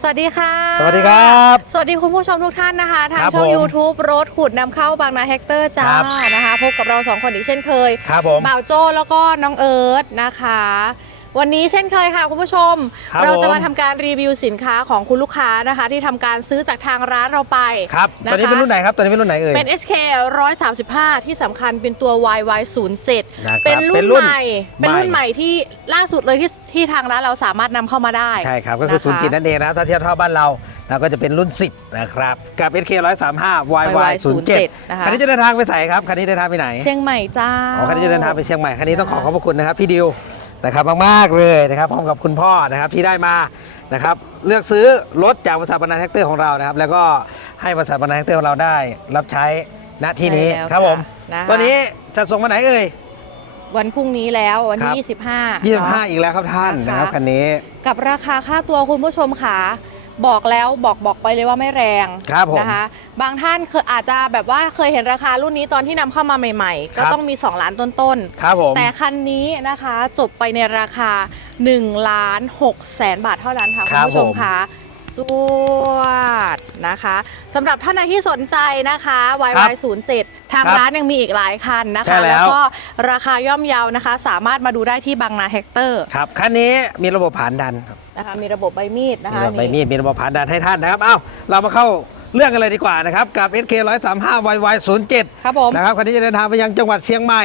สวัสดีค่ะ สวัสดีครับ สวัสดีคุณผู้ชมทุกท่านนะคะ ทางครับช่องผม YouTube รถขุดนำเข้าบางนาแฮกเตอร์จ้าครับนะคะ พบกับเราสองคนอีกเช่นเคยครับผมบ่าวโจ้แล้วก็น้องเอิร์ธนะคะ วันนี้เช่นเคยค่ะคุณผู้ชม ครับเราจะผมมาทำการรีวิวสินค้าของคุณลูกค้านะคะ ที่ทำการซื้อจากทางร้านเราไปครับะตัวนี้เป็นรุ่นไหนครับตัวนี้เป็นรุ่นไหนเอ่ย เป็น SK 135 ที่สำคัญเป็นตัว YY 07นะครับเป็นรุ่เป็นนรุ่นใหม่ เป็นรุ่นใหม่ ใหม่ที่ล่าสุดเลยที่ที่ทางร้านเราสามารถนำเข้ามาได้ใช่ครับ ก็คือนะะ ศูนย์จิตนั่นเองนะครับถ้าเทียบเท่าบ้านเราเราก็จะเป็นรุ่น 10 นะครับ กับ SK 135 YY 07 นะคะ คันนี้จะเดินทางไปไหนครับ คันนี้เดินทางไปไหนเชียงใหม่จ้า อ๋อคันนี้จะเดินทางไปเชียงใหม่ คันนี้ต้องขอขอบพระคุณนะครับ พี่ดิว นะครับมากๆเลยนะครับพร้อมกับคุณพ่อนะครับที่ได้มานะครับเลือกซื้อรถจากบริษัทบรรณาแท็กเตอร์ของเรานะครับ แล้วก็ให้บริษัทบรรณาแท็กเตอร์ของเราได้ รับใช้ณที่นี้ใช่แล้วครับผมค่ะนะคะ ตัวนี้จะส่งมาไหนเอ่ย วันพรุ่งนี้แล้ววันครัที่ บ 25เนอะ25 อีกแล้วครับท่านนะคะนะครับคันนี้ กับราคาค่าตัวคุณผู้ชมค่ะ บอกแล้วบอกบอกไปเลยว่าไม่แรงครับผมนะคะ บางท่านเคยอาจจะแบบว่าเคยเห็นราคารุ่นนี้ตอนที่นำเข้ามาใหม่ๆ ก็ครับ ต้องมี 2 ล้านต้นครับผม ๆ แต่คันนี้นะคะจบไปในราคา1ล้าน6แสนบาทเท่านั้นค่ะคคุรัณบผู้ชมผมค่ะสวดนะคะสำหรับท่านใดที่สนใจนะคะ YY 0 7 ทางครับร้านยังมีอีกหลายคันนะใช่คะแล้ว ก็ราคาย่อมเยานะคะ สามารถมาดูได้ที่บางนาแฮกเตอร์ ครับคันนี้มีระบบผ่านดันครับ นะคะ มีระบบใบมีดนะมีคะระบบใบมีนี่ดมีระบบผ่านดันให้ท่านนะครับ เอ้า เรามาเข้าเรื่องกันเลยดีกว่านะครับ กับ SK 135 YY 07ครับผมนะครับคันนี้จะเดินทางไปยังจังหวัดเชียงใหม่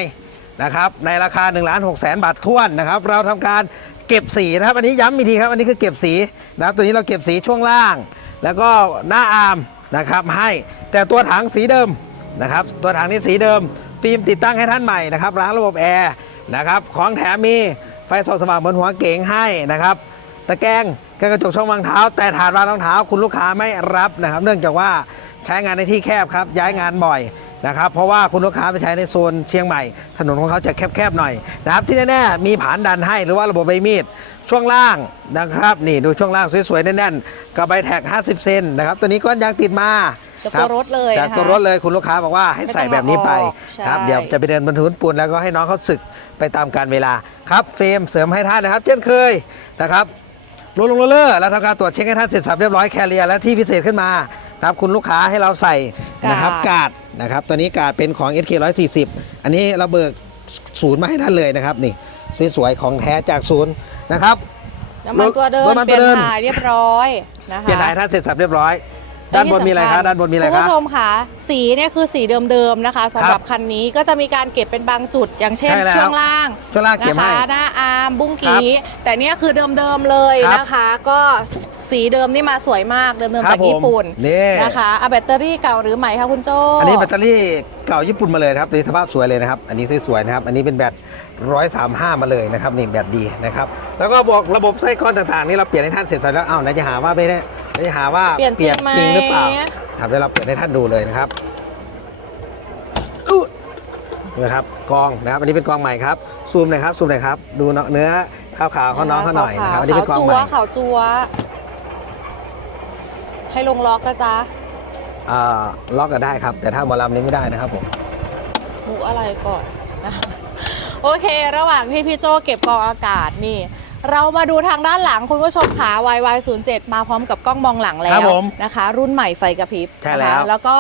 นะครับ ในราคา1ล้าน6แสนบาทท้วนนะครับ เราทำการเก็บสีนะครับ อันนี้ย้ำอีกทีครับ อันนี้คือเก็บสีนะครับตัวนี้เราเก็บสีช่วงล่าง แล้วก็หน้าอาร์มนะครับให้ แต่ตัวถังสีเดิมนะครับ ตัวถังนี้สีเดิม ฟิล์มติดตั้งให้ท่านใหม่นะครับล้างระบบแอร์นะครับ ของแถมมีไฟส่องสว่างบนหัวเก๋งให้นะครับ ตะแกรงแก้วกระจกช่องวางเท้า แต่ถาดวางรองเท้าคุณลูกค้าไม่รับนะครับ เนื่องจากว่าใช้งานในที่แคบครับ ย้ายงานบ่อยนะครับ เพราะว่าคุณลูกค้าไปใช้ในโซนเชียงใหม่ ถนนของเขาจะแคบๆหน่อยนะครับที่แน่ๆมีผานดันให้หรือว่าระบบใบมีดช่วงล่างนะครับนี่ดูช่วงล่างสวยๆแน่นๆกับใบแท็ก 50 เซนนะครับตัวนี้ก้อนยางติดมาจากคบตัวรถเลยจากนะคะตัวรถเลยคุณลูกค้าบอกว่าให้ใส่แบบนี้ไปไม่ต้องเอาออกใช่ครับเดี๋ยวจะไปเดินบนพื้นปูนแล้วก็ให้น้องเขาสึกไปตามการเวลาครับเฟรมเสริมให้ท่านนะครับ เช่นเคยนะครับโรลลงโรลเลอร์แล้วทำการตรวจเช็คให้ท่านเสร็จสับเรียบร้อยแคเรียและที่พิเศษขึ้นมานะครับคุณลูกค้าให้เราใส่นะครับกาดนะครับตัวนี้กาดเป็นของ SK 140 อันนี้เราเบิกศูนย์มาให้ท่านเลยนะครับนี่สวยๆของแท้จากศูนย์นะครับน้ำมันตัวเดิมน้ำมันเปตัลี่วยนเดิมถ่ายเรียบร้อยนะคะเปลี่ยนถ่ายท่านเสร็จสับเรียบร้อย ด้านบนมีอะไรครับด้านบนมีอะไรคุณครับผู้ชมค่ะ สีเนี่ยคือสีเดิมๆนะคะสำหรับคันนี้ก็จะมีการเก็บเป็นบางจุด อย่างเช่นใช่แล้วช่วงล่างช่วงล่างเก็บนะให้คะหน้าอาร์มบุ้งกี้แต่เนี่ยคือเดิมๆเลยครับนะคะ ก็สีเดิมนี่มาสวยมากเดิมครัๆบจากญี่ปุ่นผมนี่นะคะเอาแบตเตอรี่เก่าหรือใหม่คะคุณโจอันนี้แบตเตอรี่เก่าญี่ปุ่นมาเลยนะครับตัวนี้สภาพสวยเลยนะครับ อันนี้สวยๆนะครับ อันนี้เป็นแบต135มาเลยนะครับนี่แบตดีนะครับแล้วก็บอกระบบไส้ก้อนต่างๆนี่เราเปลี่ยนให้ท่านเสร็จสับแล้วอ้าวไหนจะหาว่าไม่ได้ไหน จะหาว่าเปลี่ยนจริงไหมหรือเปล่าครับเดี๋ยวเราเปลี่ยนให้ท่านดูเลยนะครับอุ๊ยนะครับกองนะครับ อันนี้เป็นกองใหม่ครับ ซูมหน่อยครับ ซูมหน่อยครับ ดูเนื้อขาวๆเขาน้องเขาหน่อยนะครับ อันนี้เป็นกองขาวใหจัม่วขาวจัว ให้ลงล็อกนะจ๊ะอ่าล็อกก็ได้ครับ แต่ถ้าหมอลำนี้ไม่ได้นะครับผมมุกอะไรก่อนนะคะโอเค ระหว่างที่พี่โจเก็บกองอากาศนี่ เรามาดูทางด้านหลังคุณผู้ชมขา YY07 มาพร้อมกับกล้องมองหลังแล้ครัวบผมนะคะ รุ่นใหม่ไฟกระพริบใช่นะคะแล้วแล้วก็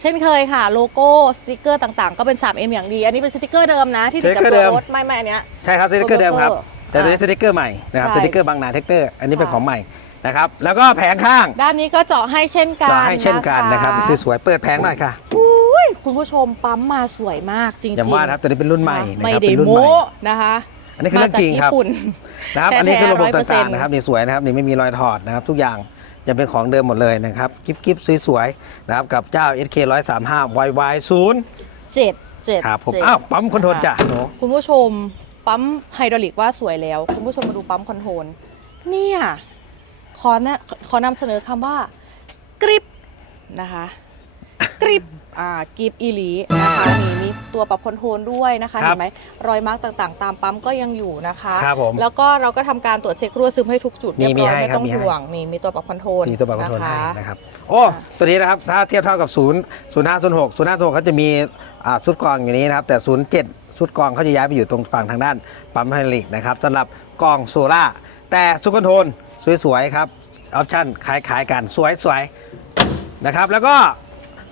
เช่นเคยค่ะ โลโก้สติกเกอร์ต่างๆ ก็เป็น 3M อย่างดี อันนี้เป็นสติกเกอร์เดิมนะ ที่ติดกับสติกเกตัอร์วเดิมรถไม่ไม่อันเนี้ย ใช่ครับสติกเกอร์เดิมครับแต่ตัวนี้อ่าสติกเกอร์ใหม่นะครับใช่สติกเกอร์บางนาเทคเตอร์อันนี้เป็นค่ะ ของใหม่นะครับแล้วก็แผงข้างด้านนี้ก็เจาะให้เช่นกันจะให้เช่นกันนะครับะสวยๆเปิดแผงหน่อยค่ะอุ้ยคุณผู้ชมปั๊มมาสวยมากจริงๆอย่างว่าครับตัวนี้เป็นรุ่นใหม่นะไม่ครับได้เป็นรุ่นโม้ใหม่นะคะ อันนี้คือเรื่องจริงครับมาจากญี่ปุ่นนะครับแท้ๆอันนี้คือระบบต่าง100%ๆนะครับนี่สวยนะครับนี่ไม่มีรอยถอดนะครับ ทุกอย่างจะเป็นของเดิมหมดเลยนะครับกิฟต์กิฟต์สวยๆนะครับกับเจ้า SK 135 YY 0เจ็ดเจ็ดครับผมเจ็ดอ้าวปั๊มคอนโทรลจ้ะหนูคุณผู้ชมปั๊มไฮดรอลิกว่าสวยแล้ว คุณผู้ชมมาดูปั๊มคอนโทรลเนี่ยขอนะขอนำเสนอคำว่ากริปนะคะกริปอ่า กริปอีหลีนะคะมีมีตัวปรับคอนโทรลด้วยนะคะครับเห็นไหมรอยมาร์กต่างๆ ตามปั๊มก็ยังอยู่นะคะครับผมแล้วก็เราก็ทำการตรวจเช็ครั่วซึมให้ทุกจุดมีเรียบร้อยมีให้ไม่ครับต้องมีให้ ห่วงนี่มีตัวปรับคอนโทรลมีตัวปรับคอนโทรลให้ะคะนะครับ โอ้ ตัวนี้นะครับ ถ้าเทียบเท่ากับ 0 0 5 0 6 0 5 0 6เขาจะมีอ่าชุดกรองอย่างนี้นะครับ แต่ 0 7ชุดกรองเขาจะย้ายไปอยู่ตรงฝั่งทางด้านปั๊มไฮดรอลิกนะครับสำหรับกรองโซล่า แต่ชุดคอนโทรลสวยๆครับ ออปชั่นคล้ายๆกันสวยสวยนะครับ แล้วก็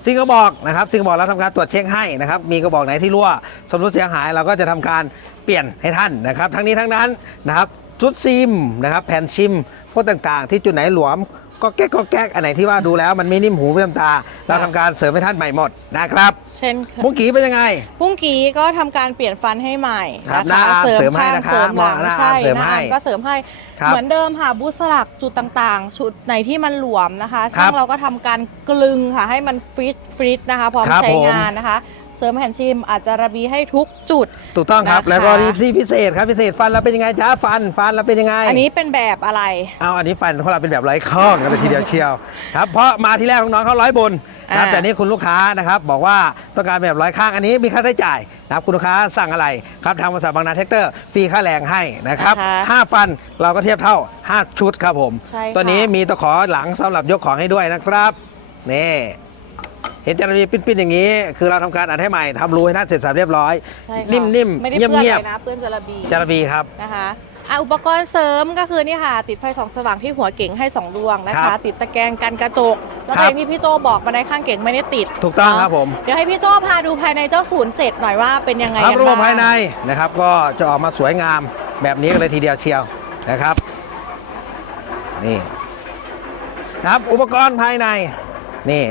ซิงกระบอกนะครับซิงกระบอกเราทำการตรวจเช็คให้นะครับมีกระบอกไหนที่รั่วสมรุดเสียหายเราก็จะทำการเปลี่ยนให้ท่านนะครับ ทั้งนี้ทั้งนั้นนะครับชุดซิมนะครับแผ่นชิมพวกต่างๆ ที่จุดไหนหลวม ก็แก๊กก็แก๊กอันไหนที่ว่าดูแล้วมันไม่นิ่มหูไม่น้ำตา เราทำการเสริมให้ท่านใหม่หมดนะครับเช่นเคยมุกกี้เป็นยังไง พุ่งกี้ก็ทำการเปลี่ยนฟันให้ใหม่ครับนะหน้าคะอาร์มเสริมให้ข้างนะครับเสริมหลังหน้าอาร์มใช่เสริมหน้าให้อาร์มก็เสริมให้ครับเหมือนเดิมค่ะบูธสลักจุดต่างๆจุดไหนที่มันหลวมนะคะครัช่างบเราก็ทำการกลึงค่ะให้มันฟิตฟิตนะคะพร้อมครับใช้ผม งานนะคะ เสริมแผ่นชิม อาจจะระบีให้ทุกจุด ถูกต้องครับ นะคะ แล้วก็รีบซี่พิเศษครับพิเศษฟันเราเป็นยังไงจ้าฟันฟันเราเป็นยังไงอันนี้เป็นแบบอะไร เอาอันนี้ฟันของเราเป็นแบบไร้ข้องกันเลยทีเดียวเชียวครับเพราะมาที่แรกน้องๆเขาร้อยบนนะครับอ่า แต่นี่คุณลูกค้านะครับบอกว่าต้องการแบบร้อยข้างอันนี้มีค่าใช้จ่ายนะครับคุณลูกค้าสั่งอะไรครับทางบริษัทบางนาเทคเตอร์ฟรีค่าแรงให้นะครับนะคะห้าฟันเราก็เทียบเท่า5ชุดครับผม ใช่ค่ะ ตัวนี้มีตะขอหลังสำหรับยกของให้ด้วยนะครับนี่ เห็นจารบีปิ้นๆอย่างนี้ คือเราทำการอัดให้ใหม่ทำรูให้ท่านเสร็จสับเรียบร้อย ใช่ค่ะนิ่มๆไม่ได้เงียบเปื้อนเงียอะบไรนะเปื้อนจะระบีจารบีครับนะคะอะอุปกรณ์เสริมก็คือนี่ค่ะ ติดไฟส่องสว่างที่หัวเก๋งให้ 2 ดวงนะครัคะบติดตะแกรงกันกระจก แล้วครัก็บอย่างที่พี่โจบอกมาในข้างเก๋งไม่ได้ติด ถูกต้องเนาะครับผม เดี๋ยวให้พี่โจพาดูภายในเจ้า07หน่อยว่าเป็นยังไงครับกันระบบบ้างภายในนะครับ ก็จะออกมาสวยงามแบบนี้กันเลยทีเดียวเชียวนะครับ นี่นะครับอุปกรณ์ภายในนี่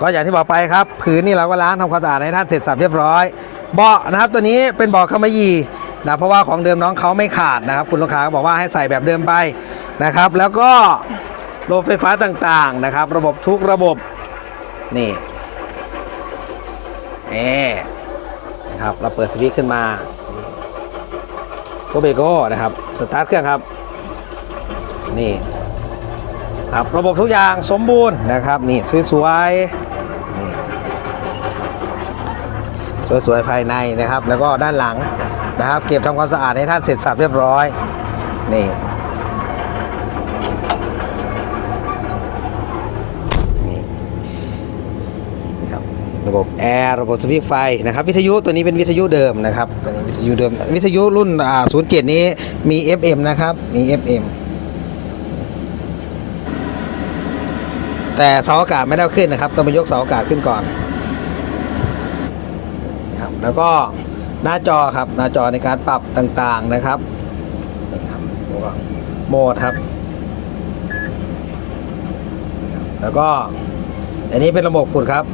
ก็อย่างที่บอกไปครับผืนนี่เราก็ล้างทำความสะอาดให้ท่านเสร็จสับเรียบร้อยเบาะนะครับตัวนี้เป็นเบาะขมยีนะเพราะว่าของเดิมน้องเขาไม่ขาดนะครับ คุณลูกค้าก็บอกว่าให้ใส่แบบเดิมไปนะครับ แล้วก็ระบบไฟฟ้าต่างๆนะครับ ระบบทุกระบบนี่นี่นะครับเราเปิดสวิตช์ขึ้นมาโกเบโก้นะครับสตาร์ทเครื่องครับนี่ครับระบบทุกอย่างสมบูรณ์นะครับนี่สวยๆนี่ สวยๆภายในนะครับ แล้วก็ด้านหลังนะครับ เก็บทำความสะอาดให้ท่านเสร็จสับเรียบร้อยนี่นี่ครับระบบแอร์ระบบสวิตไฟนะครับ วิทยุตัวนี้เป็นวิทยุเดิมนะครับตัวนี้วิทยุเดิม วิทยุรุ่นอ่า07 นี้มี FM นะครับ มี FM แต่เสาอากาศไม่ได้ขึ้นนะครับ ต้องไปยกเสาอากาศขึ้นก่อน แล้วก็หน้าจอครับหน้าจอในการปรับต่างๆนะครับนี่ครับโหมดครับ แล้วก็อันนี้เป็นระบบขุดครับ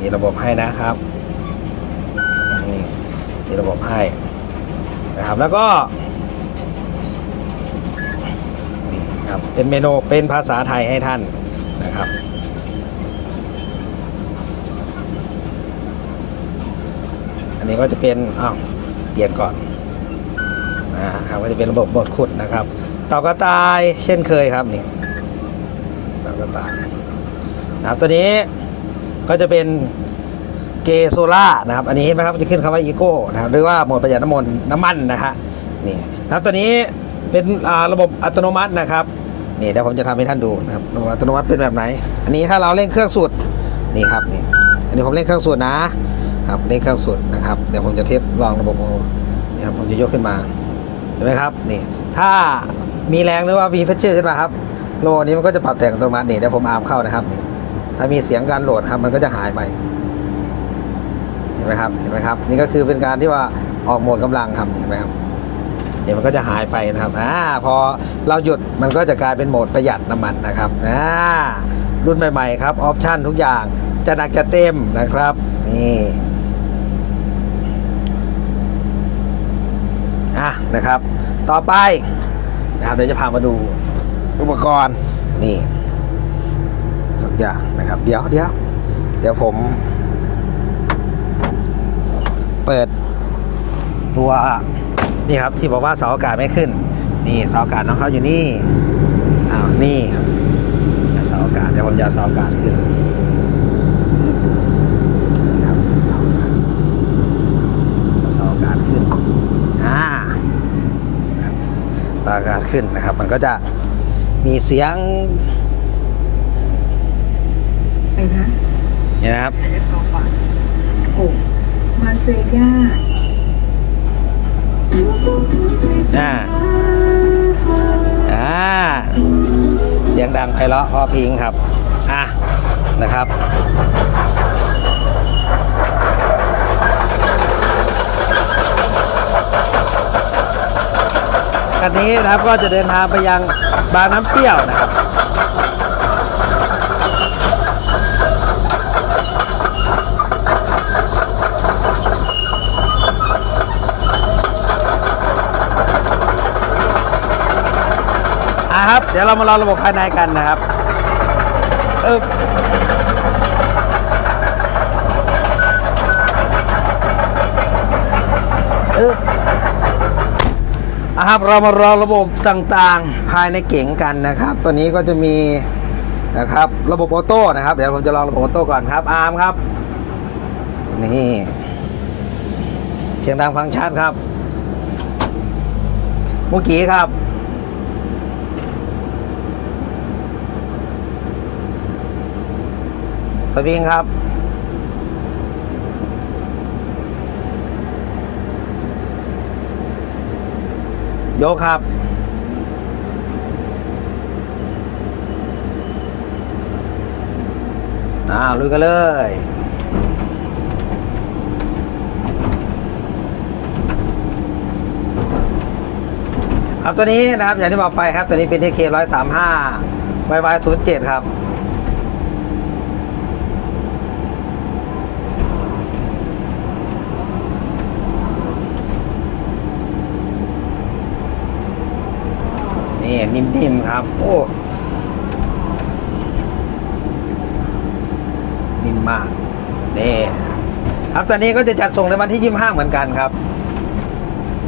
มีระบบให้นะครับนี่มีระบบให้นะครับแล้วก็นี่ครับเป็นเมนูเป็นภาษาไทยให้ท่านนะครับ นี้ก็จะเป็นอ้าวเปลี่ยนก่อนนะครับก็จะเป็นระบบบดขุดนะครับเต่ากระต่ายเช่นเคยครับนี่เต่ากระต่ายนะครับตัวนี้ก็จะเป็นเกโซล่านะครับ อันนี้เห็นไหมครับจะขึ้นคำว่าอีโก้นะครับหรือว่าหมดประหยัดน้ำมันน้ำมันนะฮะนี่นะครับตัวนี้เป็นระบบอัตโนมัตินะครับนี่เดี๋ยวผมจะทำให้ท่านดูนะครับระบบอัตโนมัติเป็นแบบไหน อันนี้ถ้าเราเร่งเครื่องสุดนี่ครับนี่อันนี้ผมเร่งเครื่องสุดนะ ครับเร่งเครื่องสุดนะครับ เดี๋ยวผมจะเทสลองระบบโอนี่ครับผมจะยกขึ้นมา เห็นไหมครับ นี่ ถ้ามีแรงหรือว่ามีเฟชเชอร์ขึ้นมาครับโลนี้มันก็จะปรับแต่งอัตโนมัตินี่เดี๋ยวผมอาร์มเข้านะครับนี่ถ้ามีเสียงการโหลดครับ มันก็จะหายไป เห็นไหมครับ เห็นไหมครับ นี่ก็คือเป็นการที่ว่าออกโหมดกำลังครับเห็นไหมครับ เดี๋ยวมันก็จะหายไปนะครับ อ่า พอเราหยุดมันก็จะกลายเป็นโหมดประหยัดน้ำมันนะครับ อ่า รุ่นใหม่ ๆ ครับ ออปชั่นทุกอย่างจะหนักจะเต็มนะครับ นี่ะนะครับ ต่อไปนะครับเดี๋ยวจะพามาดูอุปกรณ์นี่ทุกอย่างนะครับ เดี๋ยวเดี๋ยวเดี๋ยวผม เปิดตัวนี่ครับที่บอกว่าเสาอากาศไม่ขึ้น นี่เสาอากาศน้องเขาอยู่นี่อ้าวนี่ครับเสาอากาศเดี๋ยวผมจะเอาสาอากาศขึ้นครับเสาอากาศเอาเสาอากาศขึ้นอ่าครับ เสาอากาศขึ้นนะครับ มันก็จะมีเสียงไปนะเนี่ยนะครับมาเซย่าอ่าดังไพเราะเพอพริงครับ อะนะครับ คันนี้นะครับก็จะเดินทางไปยังบางน้ำเปรี้ยวนะครับอะครับเดี๋ยวเรามารอระบบภายในกันนะครับเออเออ อะครับเรามารอระบบต่างๆ ภายในเก๋งกันนะครับ ตัวนี้ก็จะมีนะครับระบบออโต้นะครับ เดี๋ยวผมจะลองระบบออโต้ก่อนครับอาร์มครับ นี่เสียงดังฟังชัดครับเมื่อกี้ครับสวิงครับ ยกครับ อ้าวลุยกันเลย ครับตัวนี้นะครับอย่างที่บอกไปครับตัวนี้เป็น TK 135 YY 07 ครับ นี่นิ่มๆครับ โอ้ นิ่มมาก นี่ ครับตอนนี้ก็จะจัดส่งในวันที่ 25 เหมือนกันครับ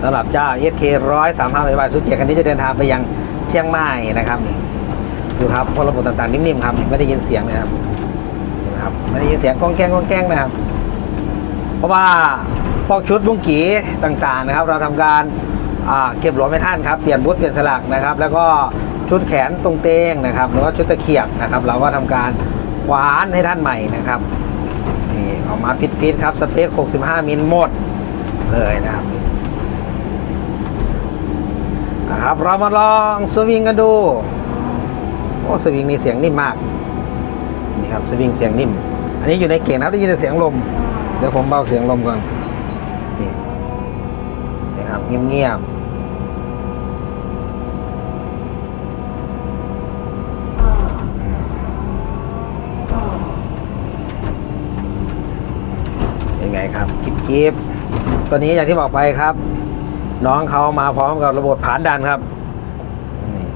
สำหรับเจ้า SK 135บายสุดเกียร์คันนี้จะเดินทางไปยังเชียงใหม่นะครับนี่ดูครับพวกระบบต่างๆ นิ่มๆครับ ไม่ได้ยินเสียงเลยครับนไหมครับไม่ได้ยินเสียงก้องแก้งก้องแก้งนะครับ เพราะว่าพวกชุดบุ้งกีต่างๆนะครับ เราทำการ เก็บหลวมให้ท่านครับ เปลี่ยนบุตเปลี่ยนสลักนะครับ แล้วก็ชุดแขนตรงเตงนะครับ หรือว่าชุดตะเขียบนะครับ เราก็ทำการขวานให้ท่านใหม่นะครับ นี่ออกมาฟิตฟิตๆครับ สเปค 65 มิลหมดเลยนะครับนะครับ เรามาลองสวิงกันดู โอ้สวิงนี่เสียงนิ่มมาก นี่ครับสวิงเสียงนิ่ม อันนี้อยู่ในเก่งนะครับได้ยินแต่เสียงลม เดี๋ยวผมเบาเสียงลมก่อน นี่นะครับเงียบๆเป็นไงครับ กิบกิบตัวนี้อย่างที่บอกไปครับ น้องเขามาพร้อมกับระบบผานดันครับนี่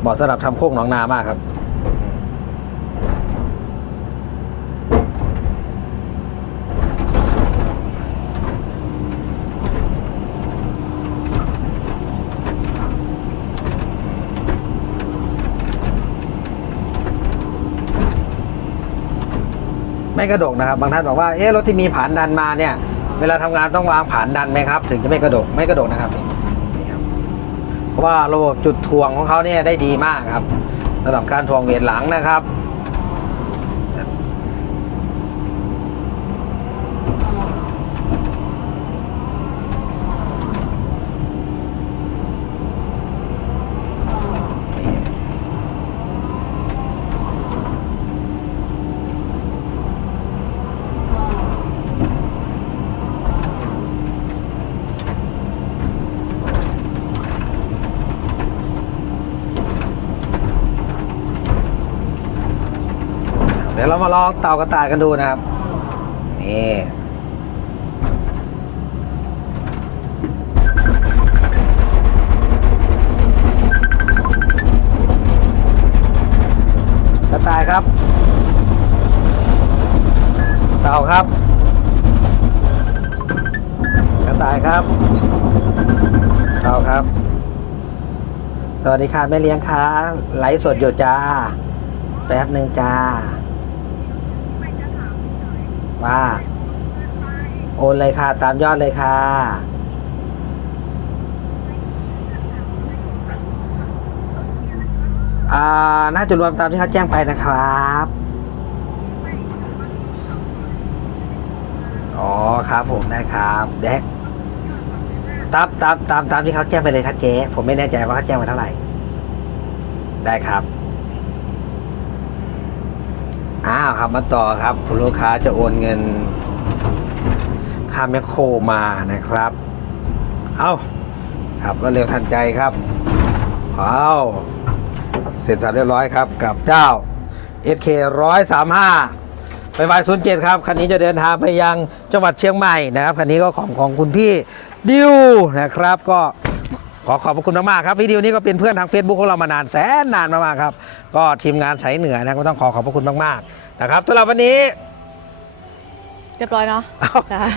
เหมาะสำหรับทำโค้งหนองนามากครับไม่กระดกนะครับ บางท่านบอกว่า เอ๊ะรถที่มีผานดันมาเนี่ย เวลาทำงานต้องวางผานดันไหมครับ ถึงจะไม่กระดกไม่กระดกนะครับนี่ครับ เพราะว่าระบบจุดทวงของเขาเนี่ยได้ดีมากครับระดับการทวงเวทหลังนะครับ มาลองเต่ากระต่ายกันดูนะครับ นี่กระต่ายครับ เต่าครับ กระต่ายครับ เต่าครับ สวัสดีค่ะแม่เลี้ยงค่ะไลฟ์สดอยู่จ้าแป๊บหนึ่งจ้า ว่า โอนเลยค่ะ ตามยอดเลยค่ะ อ่า น่าจะรวมตามที่เขาแจ้งไปนะครับ อ๋อ ครับผมได้ครับเด็กตามตามตามตามที่เขาแจ้งไปเลยครับเจ๊ ผมไม่แน่ใจว่าเขาแจ้งไปเท่าไหร่ ได้ครับ อ้าวครับมาต่อครับ คุณลูกค้าจะโอนเงินค่าแมคโครมานะครับ เอาครับรวดเร็วทันใจครับเอาเสร็จสับเรียบร้อยครับกับเจ้า SK 135ไปวาย07ครับ คันนี้จะเดินทางไปยังจังหวัดเชียงใหม่นะครับ คันนี้ก็ของของคุณพี่ดิวนะครับก็ ขอขอบพระคุณมากๆครับพี่ดิวนี่ก็เป็นเพื่อนทาง Facebook ของเรามานานแสนนานมากๆครับ ก็ทีมงานสายเหนือนะก็ต้องขอขอบพระคุณมากๆนะครับสำหรับวันนี้ เรียบร้อยเนาะนะคะ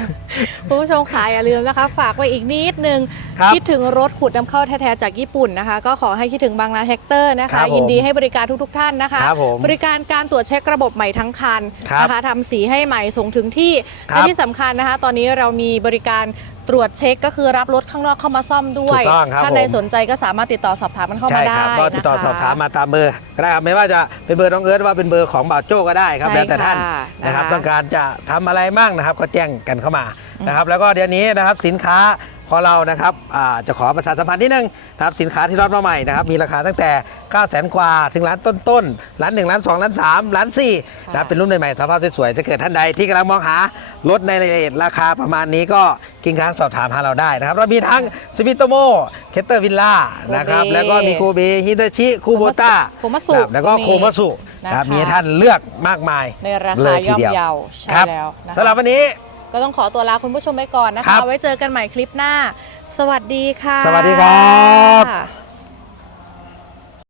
คุณผู้ชมขาอย่าลืมนะคะ ฝากไว้อีกนิดนึงครับคิดถึงรถขุดนำเข้าแท้ๆจากญี่ปุ่นนะคะ ก็ขอให้คิดถึงบางนาแท็กเตอร์นะครัคะ บผมยินดีให้บริการทุกๆท่านนะคะ ครับผมบริการการตรวจเช็คระบบใหม่ทั้งคันครับนะคะทำสีให้ใหม่ส่งถึงที่ครับและที่สำคัญนะคะ ตอนนี้เรามีบริการ ตรวจเช็คก็คือรับรถข้างนอกเข้ามาซ่อมด้วย ถูกต้องครับท่านใดผม สนใจก็สามารถติดต่อสอบถามมันเข้ามาใช่ได้ครับก็ติดต่อนะคะ สอบถามมาตามเบอร์ก็ได้ครับไม่ว่าจะเป็นเบอร์น้องเอิร์ธว่าเป็นเบอร์ของบ่าวโจ้ก็ได้ครับใช่แล้วแต่ท่านค่ะนะครับนะคะต้องการจะทำอะไรมั่งนะครับ ก็แจ้งกันเข้ามานะครับ แล้วก็เดี๋ยวนี้นะครับสินค้า ของเรานะครับอ่าจะขอประชาสัมพันธ์นิดนึงนะครับสินค้าที่รอดมาใหม่นะครับมีราคาตั้งแต่ 9 0 0 0 0 0 กว่าถึงล้านต้นๆล้าน1ล้าน2ล้าน3ล้าน4นะครับเป็นรุ่นใหม่ๆสภาพสวยๆถ้าเกิดท่านใดที่กำลังมองหารถในรายละเอียดราคาประมาณนี้ก็กินค้างสอบถามหาเราได้นะครับเรามีทั้งสวิตโตโมเคเตอร์วิลล่านะครับโกเบแล้วก็มีโกเบฮิตาชิคูโบต้าโคมัสุแล้วก็ก็มีโคมัสุนะครับนะคะมีให้ท่านเลือกมากมายในราเลคายทีย่อมเดียวเยาใช่ครับแล้วนะคะสำหรับวันนี้ ก็ต้องขอตัวลาคุณผู้ชมไปก่อนนะครัคะ บไว้เจอกันใหม่คลิปหน้า สวัสดีค่ะ สวัสดีครับ